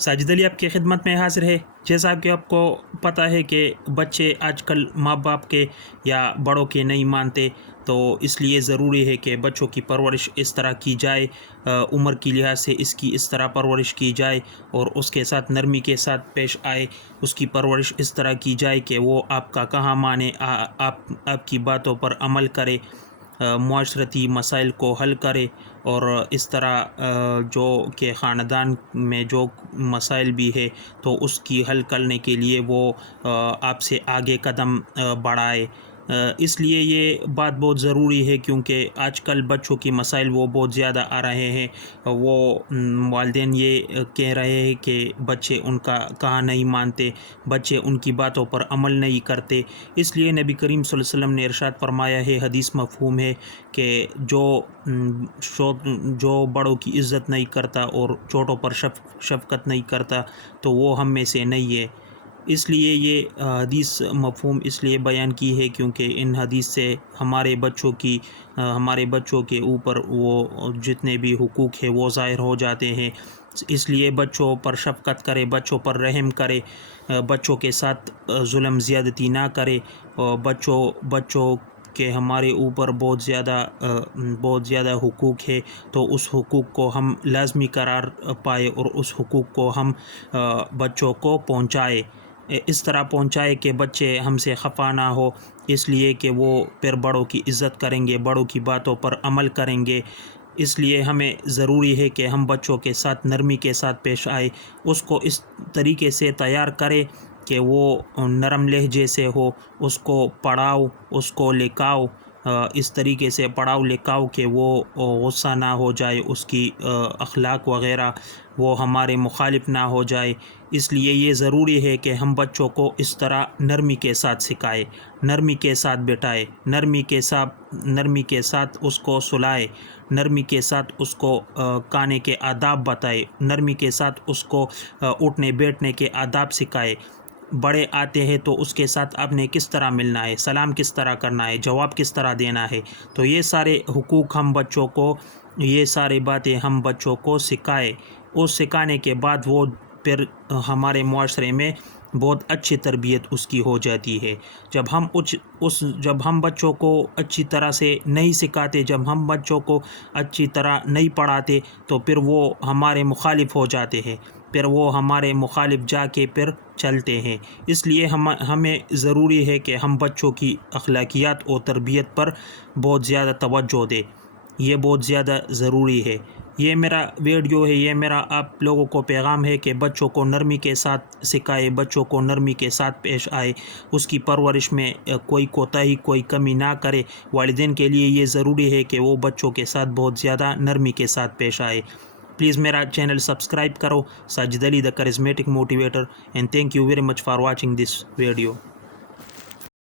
साजिद अली आपकी खिदमत में हाजिर है। जैसा कि आपको पता है कि बच्चे आजकल माँ बाप के या बड़ों के नहीं मानते, तो इसलिए ज़रूरी है कि बच्चों की परवरिश इस तरह की जाए, उम्र की लिहाज से इसकी इस तरह परवरिश की जाए और उसके साथ नरमी के साथ पेश आए। उसकी परवरिश इस तरह की जाए कि वो आपका कहा माने, आपकी बातों पर अमल करे, मुआशरती मसाइल को हल करे और इस तरह जो कि ख़ानदान में जो मसाइल भी है तो उसकी हल करने के लिए वो आपसे आगे कदम बढ़ाए। इसलिए ये बात बहुत ज़रूरी है क्योंकि आजकल बच्चों की मसाइल वो बहुत ज़्यादा आ रहे हैं। वो वालिदैन ये कह रहे हैं कि बच्चे उनका कहा नहीं मानते, बच्चे उनकी बातों पर अमल नहीं करते। इसलिए नबी करीम सल्लल्लाहु अलैहि वसल्लम ने इरशाद फरमाया है, हदीस मफ़हूम है कि जो बड़ों की इज़्ज़त नहीं करता और छोटों पर शफ़क़त नहीं करता तो वो हम में से नहीं है। इसलिए ये हदीस मफ़हूम इसलिए बयान की है क्योंकि इन हदीस से हमारे बच्चों के ऊपर वो जितने भी हुकूक है वो ज़ाहिर हो जाते हैं। इसलिए बच्चों पर शफ़क़त करे, बच्चों पर रहम करे, बच्चों के साथ ज़ुल्म ज़्यादती ना करे। और बच्चों के हमारे ऊपर बहुत ज़्यादा हुकूक है, तो उस हुकूक को हम लाज़मी करार पाए और उस हुकूक को हम बच्चों को पहुँचाए, इस तरह पहुँचाए कि बच्चे हमसे ख़फ़ा ना हो, इसलिए कि वो फिर बड़ों की इज़्ज़त करेंगे, बड़ों की बातों पर अमल करेंगे। इसलिए हमें ज़रूरी है कि हम बच्चों के साथ नरमी के साथ पेश आए, उसको इस तरीके से तैयार करें कि वो नरम लहजे से हो, उसको पढ़ाओ, उसको लिखाओ, इस तरीके से पढ़ाओ लिखाओ कि वो गुस्सा ना हो जाए, उसकी अखलाक वग़ैरह वो हमारे मुखालिफ ना हो जाए। इसलिए ये ज़रूरी है कि हम बच्चों को इस तरह नरमी के साथ सिखाएं, नरमी के साथ बिठाएं, नरमी के साथ उसको सुलाएं, नरमी के साथ उसको खाने के आदाब बताएं, नरमी के साथ उसको उठने बैठने के आदाब सिखाएं। बड़े आते हैं तो उसके साथ आपने किस तरह मिलना है, सलाम किस तरह करना है, जवाब किस तरह देना है। तो ये सारे हुकूक ये सारी बातें हम बच्चों को सिखाएं। उस सिखाने के बाद वो फिर हमारे मुआशरे में बहुत अच्छी तरबियत उसकी हो जाती है। जब हम बच्चों को अच्छी तरह से नहीं सिखाते, जब हम बच्चों को अच्छी तरह नहीं पढ़ाते तो फिर वो हमारे मुखालिफ हो जाते हैं, फिर वो हमारे मुखालिफ जाके फिर चलते हैं। इसलिए हमें ज़रूरी है कि हम बच्चों की अखलाकियात और तरबियत पर बहुत ज़्यादा तवज्जो दें, ये बहुत ज़्यादा ज़रूरी है। ये मेरा वीडियो है, ये मेरा आप लोगों को पैगाम है कि बच्चों को नरमी के साथ सिखाए, बच्चों को नरमी के साथ पेश आए, उसकी परवरिश में कोई कोताही कोई कमी ना करे। वालिदैन के लिए ये ज़रूरी है कि वो बच्चों के साथ बहुत ज़्यादा नरमी के साथ पेश आए। प्लीज़ मेरा चैनल सब्सक्राइब करो, Sajid Ali the charismatic motivator, and thank you very much for watching this video.